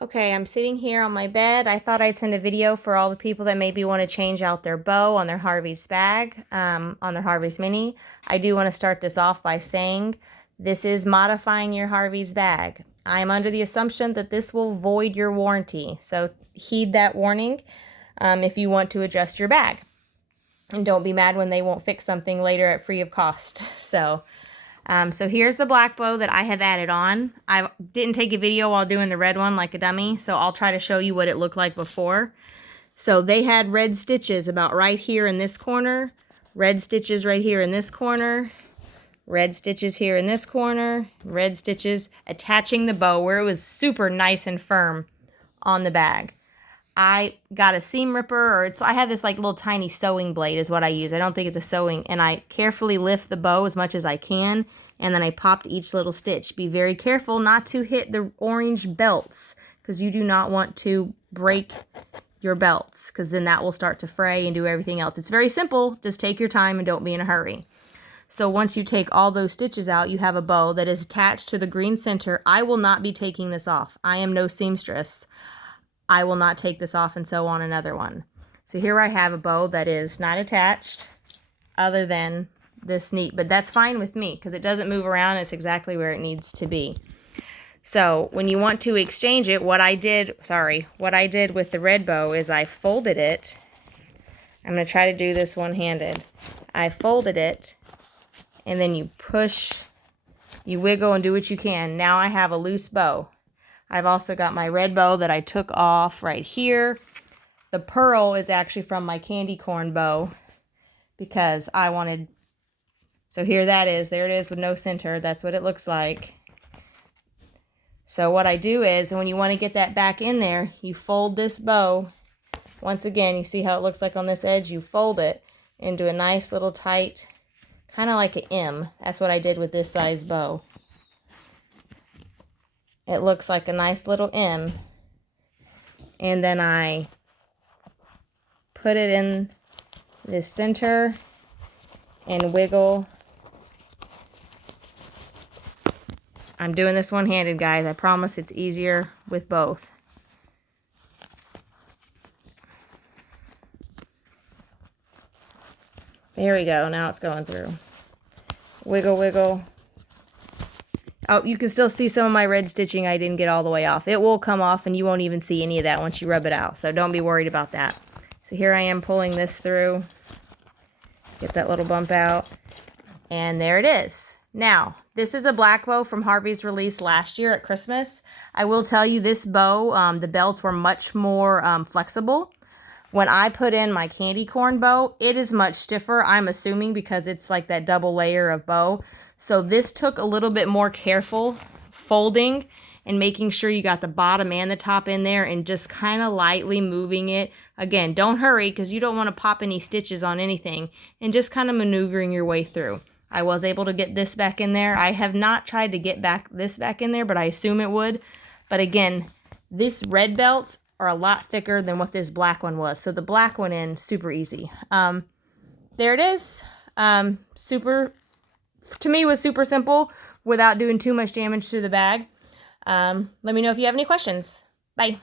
Okay, I'm sitting here on my bed. I thought I'd send a video for all the people that maybe want to change out their bow on their Harveys bag, on their Harveys mini. I do want to start this off by saying this is modifying your Harveys bag. I'm under the assumption that this will void your warranty, so heed that warning if you want to adjust your bag. And don't be mad when they won't fix something later at free of cost. So here's the black bow that I have added on. I didn't take a video while doing the red one like a dummy, so I'll try to show you what it looked like before. So they had red stitches about right here in this corner, red stitches right here in this corner, red stitches here in this corner, red stitches attaching the bow where it was super nice and firm on the bag. I got a seam ripper, or I have this like little tiny sewing blade is what I use. I don't think it's a sewing, and I carefully lift the bow as much as I can, and then I popped each little stitch. Be very careful not to hit the orange belts, because you do not want to break your belts, because then that will start to fray and do everything else. It's very simple. Just take your time and don't be in a hurry. So once you take all those stitches out, you have a bow that is attached to the green center. I will not be taking this off. I am no seamstress. I will not take this off and sew on another one. So here I have a bow that is not attached other than this neat, but that's fine with me because it doesn't move around. It's exactly where it needs to be. So when you want to exchange it, what I did with the red bow is I folded it. I'm going to try to do this one-handed. I folded it, and then you push, you wiggle and do what you can. Now I have a loose bow. I've also got my red bow that I took off right here. The pearl is actually from my candy corn bow because I wanted, so here that is, there it is with no center. That's what it looks like. So what I do is, when you want to get that back in there, you fold this bow. Once again, you see how it looks like on this edge? You fold it into a nice little tight, kind of like an M. That's what I did with this size bow. It looks like a nice little M. And then I put it in the center and wiggle. I'm doing this one-handed, guys. I promise it's easier with both. There we go. Now it's going through. Wiggle, wiggle. Oh, you can still see some of my red stitching I didn't get all the way off. It will come off and you won't even see any of that once you rub it out. So don't be worried about that. So here I am pulling this through. Get that little bump out. And there it is. Now, this is a black bow from Harvey's release last year at Christmas. I will tell you this bow, the belts were much more flexible. When I put in my candy corn bow, it is much stiffer, I'm assuming because it's like that double layer of bow. So this took a little bit more careful folding and making sure you got the bottom and the top in there and just kind of lightly moving it. Again, don't hurry because you don't want to pop any stitches on anything, and just kind of maneuvering your way through. I was able to get this back in there. I have not tried to get this back in there, but I assume it would. But again, these red belts are a lot thicker than what this black one was. So the black one in, super easy. There it is. To me, was super simple without doing too much damage to the bag. Let me know if you have any questions. Bye.